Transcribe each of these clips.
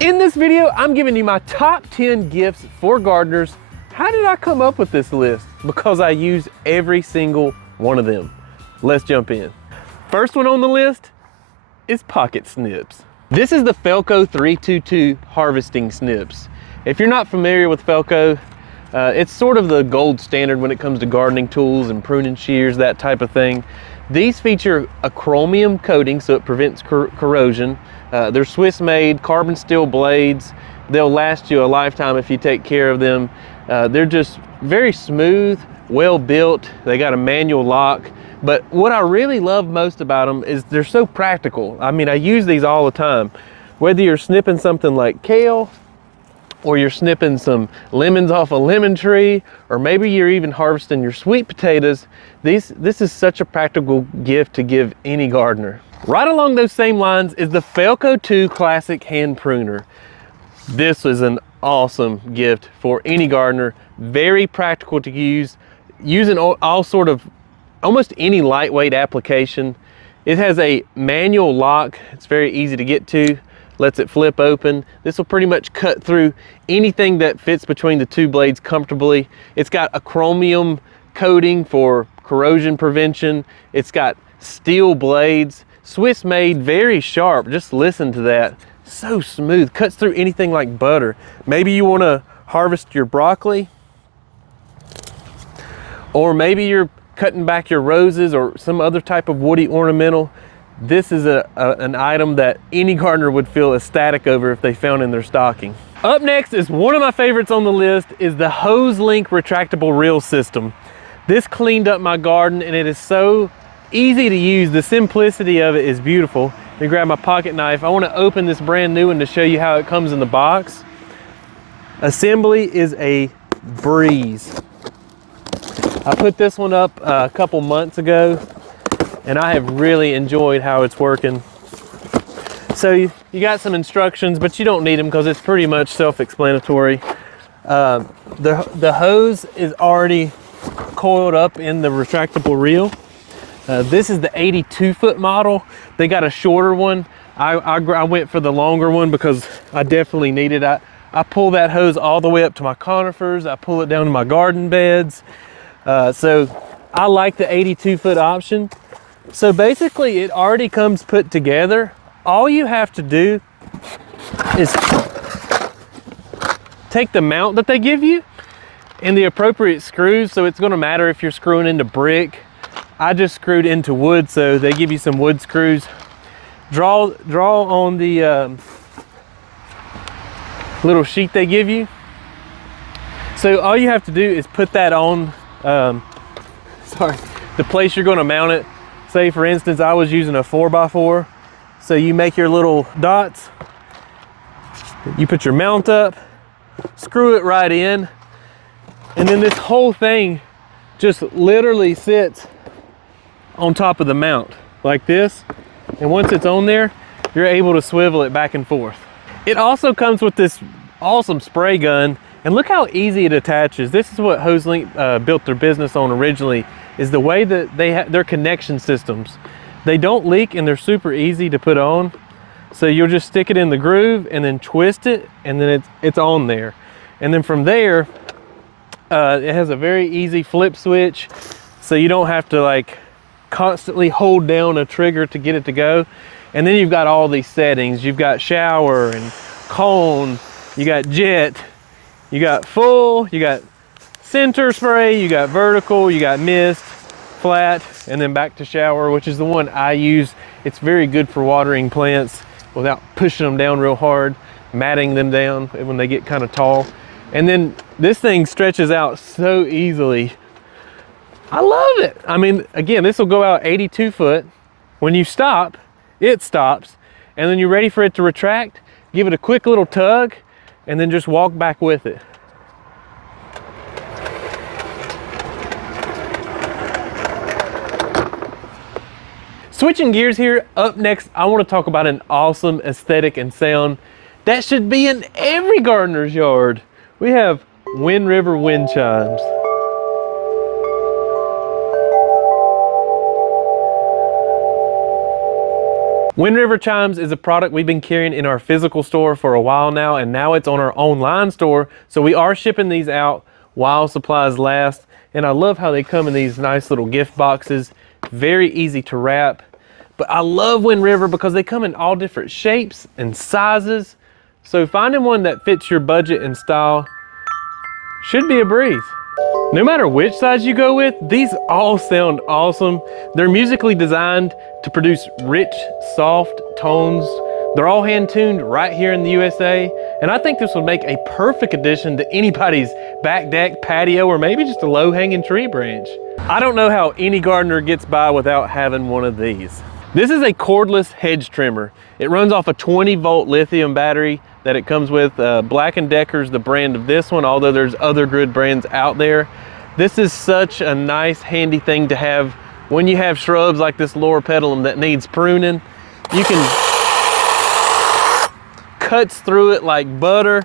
In this video, I'm giving you my top 10 gifts for gardeners. How did I come up with this list? Because I use every single one of them. Let's jump in. First one on the list is pocket snips. This is the Felco 322 harvesting snips. If you're not familiar with Felco, it's sort of the gold standard when it comes to gardening tools and pruning shears, that type of thing. These feature a chromium coating so it prevents corrosion. They're Swiss made, carbon steel blades. They'll last you a lifetime if you take care of them. They're just very smooth, well built. They got a manual lock. But what I really love most about them is they're so practical. I mean, I use these all the time. Whether you're snipping something like kale, or you're snipping some lemons off a lemon tree, or maybe you're even harvesting your sweet potatoes, this is such a practical gift to give any gardener. Right along those same lines is the Felco 2 Classic Hand Pruner. This is an awesome gift for any gardener. Very practical to use, using all sort of, almost any lightweight application. It has a manual lock. It's very easy to get to. Lets it flip open. This will pretty much cut through anything that fits between the two blades comfortably. It's got a chromium coating for corrosion prevention. It's got steel blades, Swiss made, very sharp. Just listen to that. So smooth, cuts through anything like butter. Maybe you want to harvest your broccoli, or maybe you're cutting back your roses or some other type of woody ornamental. This is an item that any gardener would feel ecstatic over if they found in their stocking. Up next is one of my favorites on the list, is the Hose Link Retractable Reel system. This cleaned up my garden and it is so easy to use. The simplicity of it is beautiful. Let me grab my pocket knife. I want to open this brand new one to show you how it comes in the box. Assembly is a breeze. I put this one up a couple months ago and I have really enjoyed how it's working. So you got some instructions, but you don't need them because it's pretty much self-explanatory. The hose is already coiled up in the retractable reel. This is the 82-foot model. They got a shorter one. I went for the longer one because I definitely need it. I pull that hose all the way up to my conifers. I pull it down to my garden beds. So I like the 82-foot option. So basically it already comes put together. All you have to do is take the mount that they give you and the appropriate screws. So it's gonna matter if you're screwing into brick. I just screwed into wood, so they give you some wood screws. Draw on the little sheet they give you. So all you have to do is put that on, the place you're gonna mount it. Say for instance, I was using a 4x4. So you make your little dots, you put your mount up, screw it right in, and then this whole thing just literally sits on top of the mount like this. And once it's on there, you're able to swivel it back and forth. It also comes with this awesome spray gun, and look how easy it attaches. This is what HoseLink built their business on originally, is the way that they have their connection systems. They don't leak and they're super easy to put on. So you'll just stick it in the groove and then twist it, and then it's on there. And then from there, it has a very easy flip switch, so you don't have to like constantly hold down a trigger to get it to go. And then you've got all these settings. You've got shower and cone, you got jet, you got full, you got center spray, you got vertical, you got mist, flat, and then back to shower, which is the one I use. It's very good for watering plants without pushing them down real hard, matting them down when they get kind of tall. And then this thing stretches out so easily. I love it. I mean, again, this will go out 82 foot. When you stop, it stops. And then you're ready for it to retract, give it a quick little tug, and then just walk back with it. Switching gears here, up next, I want to talk about an awesome aesthetic and sound that should be in every gardener's yard. We have Wind River wind chimes. Wind River Chimes is a product we've been carrying in our physical store for a while now, and now it's on our online store. So we are shipping these out while supplies last. And I love how they come in these nice little gift boxes. Very easy to wrap. But I love Wind River because they come in all different shapes and sizes. So finding one that fits your budget and style should be a breeze. No matter which size you go with, these all sound awesome. They're musically designed to produce rich, soft tones. They're all hand-tuned right here in the USA, and I think this would make a perfect addition to anybody's back deck, patio, or maybe just a low-hanging tree branch. I don't know how any gardener gets by without having one of these. This is a cordless hedge trimmer. It runs off a 20-volt lithium battery that it comes with. Black & Decker's the brand of this one, although there's other good brands out there. This is such a nice, handy thing to have when you have shrubs like this lower pedalum that needs pruning. You can cuts through it like butter.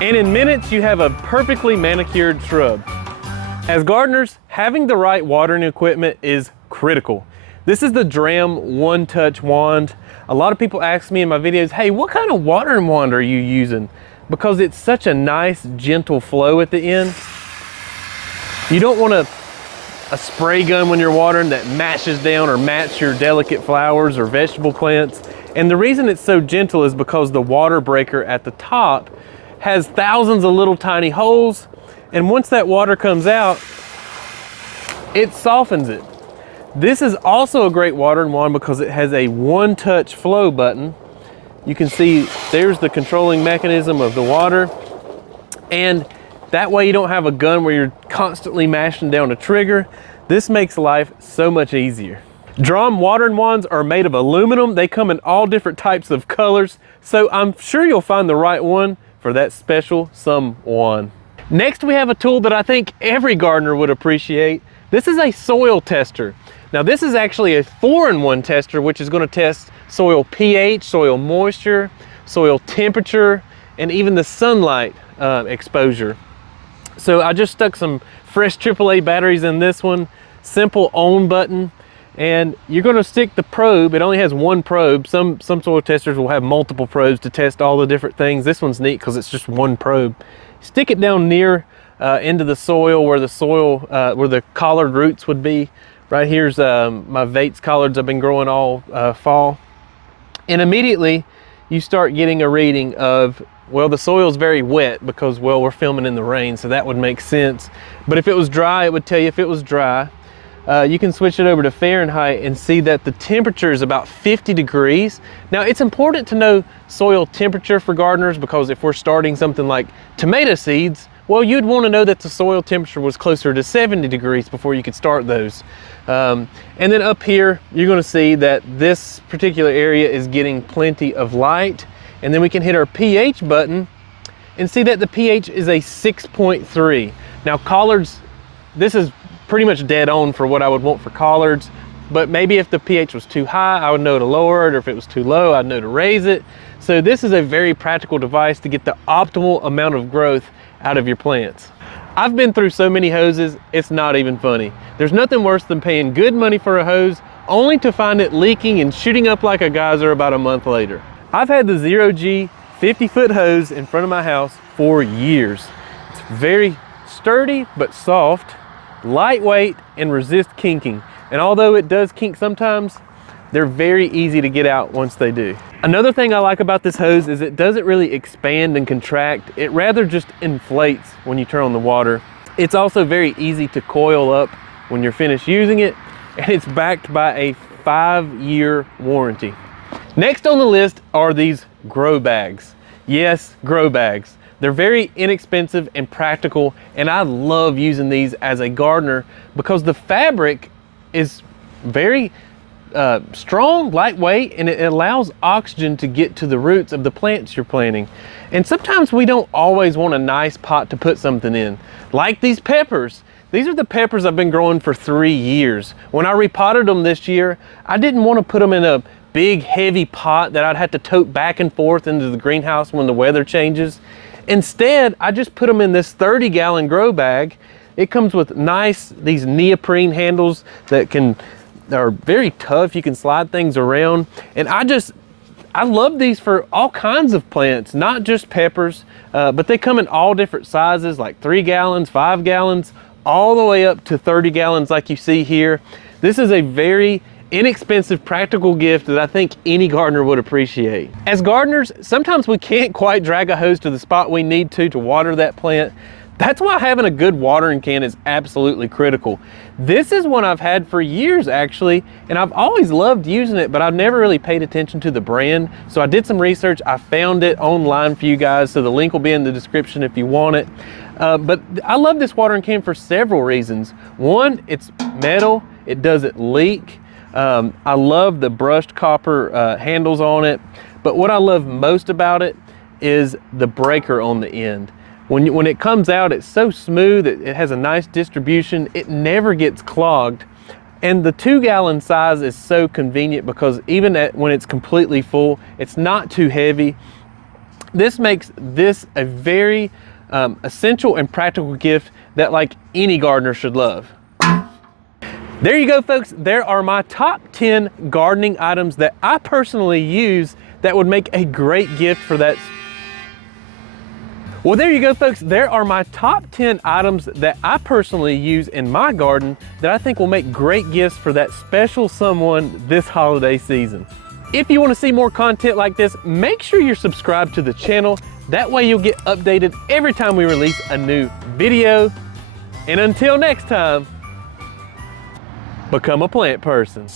And in minutes, you have a perfectly manicured shrub. As gardeners, having the right watering equipment is critical. This is the Dram One Touch Wand. A lot of people ask me in my videos, hey, what kind of watering wand are you using? Because it's such a nice, gentle flow at the end. You don't want a spray gun when you're watering that mashes down or mats your delicate flowers or vegetable plants. And the reason it's so gentle is because the water breaker at the top has thousands of little tiny holes, and once that water comes out, it softens it. This is also a great watering wand because it has a one-touch flow button. You can see there's the controlling mechanism of the water, and that way you don't have a gun where you're constantly mashing down a trigger. This makes life so much easier. Drum watering wands are made of aluminum. They come in all different types of colors, so I'm sure you'll find the right one for that special someone. Next, we have a tool that I think every gardener would appreciate. This is a soil tester. Now, this is actually a 4-in-1 tester, which is going to test soil pH, soil moisture, soil temperature, and even the sunlight exposure. So I just stuck some fresh AAA batteries in this one, simple on button, and you're going to stick the probe. It only has one probe. Some soil testers will have multiple probes to test all the different things. This one's neat because it's just one probe. Stick it down near into the soil where the collard roots would be. Right here's my Vates collards I've been growing all fall. And immediately you start getting a reading of, well, the soil's very wet because, well, we're filming in the rain, so that would make sense. But if it was dry, it would tell you if it was dry. You can switch it over to Fahrenheit and see that the temperature is about 50 degrees. Now, it's important to know soil temperature for gardeners because if we're starting something like tomato seeds, well, you'd want to know that the soil temperature was closer to 70 degrees before you could start those. And then up here, you're going to see that this particular area is getting plenty of light. And then we can hit our pH button and see that the pH is a 6.3. Now, collards, this is pretty much dead on for what I would want for collards, but maybe if the pH was too high, I would know to lower it, or if it was too low, I'd know to raise it. So this is a very practical device to get the optimal amount of growth out of your plants. I've been through so many hoses, it's not even funny. There's nothing worse than paying good money for a hose only to find it leaking and shooting up like a geyser about a month later. I've had the 0G 50-foot hose in front of my house for years. It's very sturdy but soft, lightweight, and resist kinking. And although it does kink sometimes, they're very easy to get out once they do. Another thing I like about this hose is it doesn't really expand and contract. It rather just inflates when you turn on the water. It's also very easy to coil up when you're finished using it, and it's backed by a 5-year warranty. Next on the list are these grow bags. Yes, grow bags. They're very inexpensive and practical, and I love using these as a gardener because the fabric is very strong, lightweight, and it allows oxygen to get to the roots of the plants you're planting. And sometimes we don't always want a nice pot to put something in, like these peppers. These are the peppers I've been growing for 3 years. When I repotted them this year, I didn't want to put them in a big heavy pot that I'd have to tote back and forth into the greenhouse when the weather changes. Instead, I just put them in this 30-gallon grow bag. It comes with these neoprene handles that are very tough. You can slide things around. And I love these for all kinds of plants, not just peppers, but they come in all different sizes, like 3 gallons, 5 gallons, all the way up to 30 gallons like you see here. This is a very inexpensive, practical gift that I think any gardener would appreciate. As gardeners, sometimes we can't quite drag a hose to the spot we need to water that plant. That's why having a good watering can is absolutely critical. This is one I've had for years actually, and I've always loved using it, but I've never really paid attention to the brand. So I did some research, I found it online for you guys, so the link will be in the description if you want it. But I love this watering can for several reasons. One, it's metal, it doesn't leak. I love the brushed copper handles on it, but what I love most about it is the breaker on the end. When it comes out, it's so smooth, it has a nice distribution, it never gets clogged. And the 2-gallon size is so convenient because even when it's completely full, it's not too heavy. This makes this a very essential and practical gift that like any gardener should love. There you go, folks. There are my top 10 gardening items that I personally use that would make a great gift for that. Well, there you go, folks. There are my top 10 items that I personally use in my garden that I think will make great gifts for that special someone this holiday season. If you want to see more content like this, make sure you're subscribed to the channel. That way you'll get updated every time we release a new video. And until next time, become a plant person.